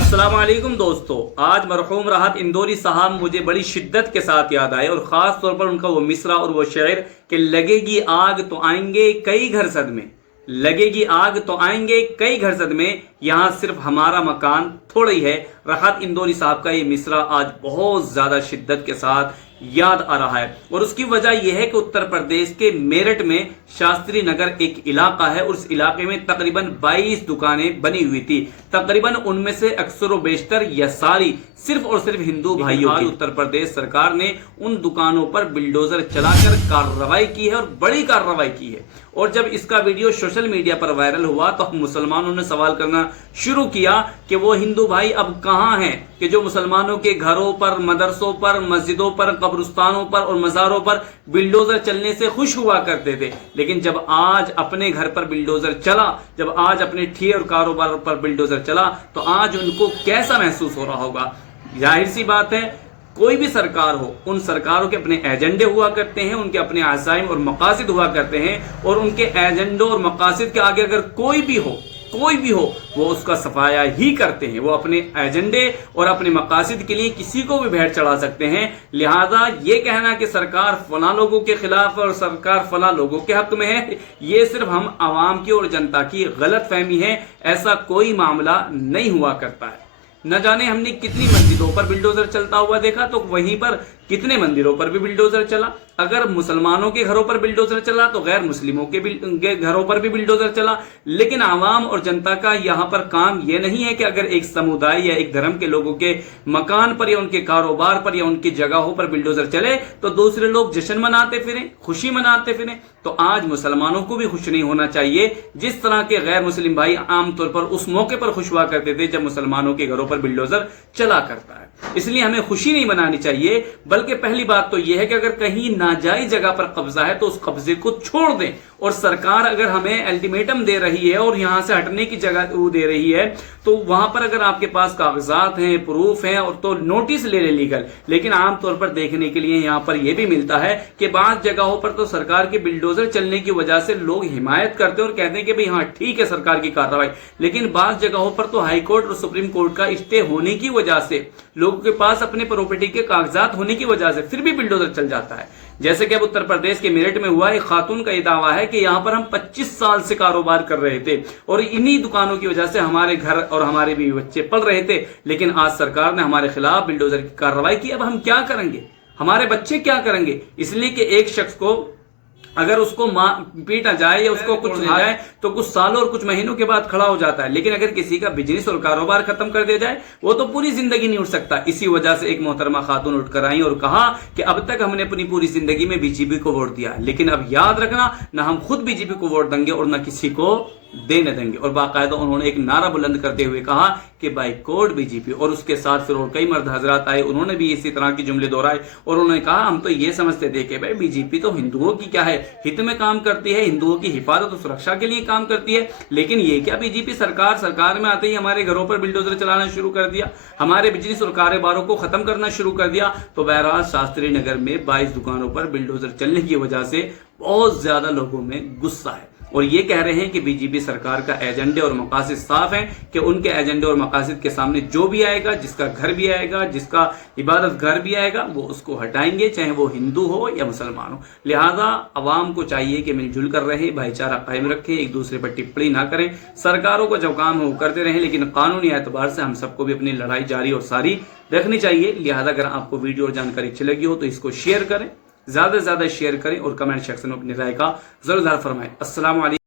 अस्सलाम वालेकुम दोस्तों, आज मरहूम राहत इंदौरी साहब मुझे बड़ी शिद्दत के साथ याद आए और ख़ास तौर पर उनका वो मिसरा और वो शेर कि लगेगी आग तो आएंगे कई घर सदमे, लगेगी आग तो आएंगे कई घर सदमे, यहाँ सिर्फ हमारा मकान थोड़ा ही है। राहत इंदौरी साहब का ये मिसरा आज बहुत ज़्यादा शिद्दत के साथ याद आ रहा है और उसकी वजह यह है कि उत्तर प्रदेश के मेरठ में शास्त्री नगर एक इलाका है और उस इलाके में तकरीबन 22 दुकानें बनी हुई थी। तकरीबन उनमें से अक्सर बेशतर या सारी सिर्फ और सिर्फ हिंदू भाइयों की। उत्तर प्रदेश सरकार ने उन दुकानों पर बिल्डोजर चलाकर कार्रवाई की है और बड़ी कार्रवाई की है। और जब इसका वीडियो सोशल मीडिया पर वायरल हुआ तो मुसलमानों ने सवाल करना शुरू किया कि वो हिंदू भाई अब कहां हैं कि जो मुसलमानों के घरों पर, मदरसों पर, मस्जिदों पर, कब्रिस्तानों पर और मज़ारों पर बिल्डोजर चलने से खुश हुआ करते थे। लेकिन जब आज अपने घर पर बिल्डोजर चला, जब आज अपने ठेके और कारोबार पर बिल्डोजर चला, तो आज उनको कैसा महसूस हो रहा होगा। जाहिर सी बात है, कोई भी सरकार हो, उन सरकारों के अपने एजेंडे हुआ करते हैं, उनके अपने अज़ाइम और मकासद हुआ करते हैं और उनके एजेंडों और मकासद के आगे अगर कोई भी हो वो उसका सफाया ही करते हैं। वो अपने एजेंडे और अपने मकासद के लिए किसी को भी भेड़ चढ़ा सकते हैं। लिहाजा ये कहना कि सरकार फला लोगों के खिलाफ और सरकार फला लोगों के हक में है, ये सिर्फ हम आवाम की और जनता की गलत फहमी है। ऐसा कोई मामला नहीं हुआ करता है। न जाने हमने कितनी मस्जिदों पर बिल्डोजर चलता हुआ देखा, तो वहीं पर कितने मंदिरों पर भी बिल्डोजर चला। अगर मुसलमानों के घरों पर बिल्डोजर चला तो गैर मुस्लिमों के घरों पर भी बिल्डोजर चला। लेकिन आवाम और जनता का यहाँ पर काम यह नहीं है कि अगर एक समुदाय या एक धर्म के लोगों के मकान पर या उनके कारोबार पर या उनकी जगहों पर बिल्डोजर चले तो दूसरे लोग जश्न मनाते फिरें, खुशी मनाते फिरें। तो आज मुसलमानों को भी खुश नहीं होना चाहिए जिस तरह के गैर मुस्लिम भाई आमतौर पर उस मौके पर खुश हुआ करते थे जब मुसलमानों के घरों पर बिल्डोजर चला करता है। इसलिए हमें खुशी नहीं मनानी चाहिए, बल्कि पहली बात तो यह है कि अगर कहीं नाजायज जगह पर कब्जा है तो उस कब्जे को छोड़ दें। और सरकार अगर हमें अल्टीमेटम दे रही है और यहां से हटने की जगह दे रही है तो वहां पर अगर आपके पास कागजात हैं, प्रूफ हैं और तो नोटिस ले ले लीगल। लेकिन आमतौर पर देखने के लिए यहां पर यह भी मिलता है कि बाज़ जगहों पर तो सरकार के बिल्डोजर चलने की वजह से लोग हिमायत करते हैं और कहते हैं कि भाई हाँ ठीक है सरकार की कार्रवाई। लेकिन बाज़ जगहों पर तो हाई कोर्ट और सुप्रीम कोर्ट का स्टे होने की वजह से, लोगों के पास अपने प्रॉपर्टी के कागजात होने की वजह से फिर भी बिल्डोजर चल जाता है। जैसे कि अब उत्तर प्रदेश के मेरठ में हुआ, एक खातून का यह दावा है कि यहां पर हम 25 साल से कारोबार कर रहे थे और इन्हीं दुकानों की वजह से हमारे घर और हमारे भी बच्चे पल रहे थे। लेकिन आज सरकार ने हमारे खिलाफ बिल्डोजर की कार्रवाई की। अब हम क्या करेंगे, हमारे बच्चे क्या करेंगे? इसलिए कि एक शख्स को अगर उसको पीटा जाए या उसको कुछ हो जाए तो कुछ सालों और कुछ महीनों के बाद खड़ा हो जाता है। लेकिन अगर किसी का बिजनेस और कारोबार खत्म कर दिया जाए वो तो पूरी जिंदगी नहीं उठ सकता। इसी वजह से एक मोहतरमा खातून उठकर आई और कहा कि अब तक हमने अपनी पूरी जिंदगी में बीजेपी को वोट दिया, लेकिन अब याद रखना न हम खुद बीजेपी को वोट देंगे और न किसी को देने देंगे। और बाकायदा उन्होंने एक नारा बुलंद करते हुए कहा कि बाइकॉट बीजेपी। और उसके साथ फिर और कई मर्द हजरात आए, उन्होंने भी इसी तरह की जुमले दोहराए और उन्होंने कहा हम तो ये समझते थे कि भाई बीजेपी तो हिंदुओं की क्या है, हित में काम करती है, हिंदुओं की हिफाजत और सुरक्षा के लिए काम करती है। लेकिन ये क्या बीजेपी सरकार में आते ही हमारे घरों पर बिल्डोजर चलाना शुरू कर दिया, हमारे बिजनेस और कारोबारों को खत्म करना शुरू कर दिया। तो बहरहाल शास्त्री नगर में 22 दुकानों पर बिल्डोजर चलने की वजह से बहुत ज्यादा लोगों में गुस्सा है और ये कह रहे हैं कि बीजेपी सरकार का एजेंडे और मकासद साफ हैं कि उनके एजेंडे और मकासद के सामने जो भी आएगा, जिसका घर भी आएगा, जिसका इबादत घर भी आएगा, वो उसको हटाएंगे, चाहे वो हिंदू हो या मुसलमान हो। लिहाजा अवाम को चाहिए कि मिलजुल कर रहे, भाईचारा कायम रखें, एक दूसरे पर टिप्पणी ना करें। सरकारों को जो काम है वो करते रहें, लेकिन कानूनी एतबार से हम सबको भी अपनी लड़ाई जारी और सारी रखनी चाहिए। लिहाजा अगर आपको वीडियो और जानकारी अच्छी लगी हो तो इसको शेयर करें, ज्यादा से ज्यादा शेयर करें और कमेंट सेक्शन में अपनी राय का जरूर फरमाएं। अस्सलाम वालेकुम।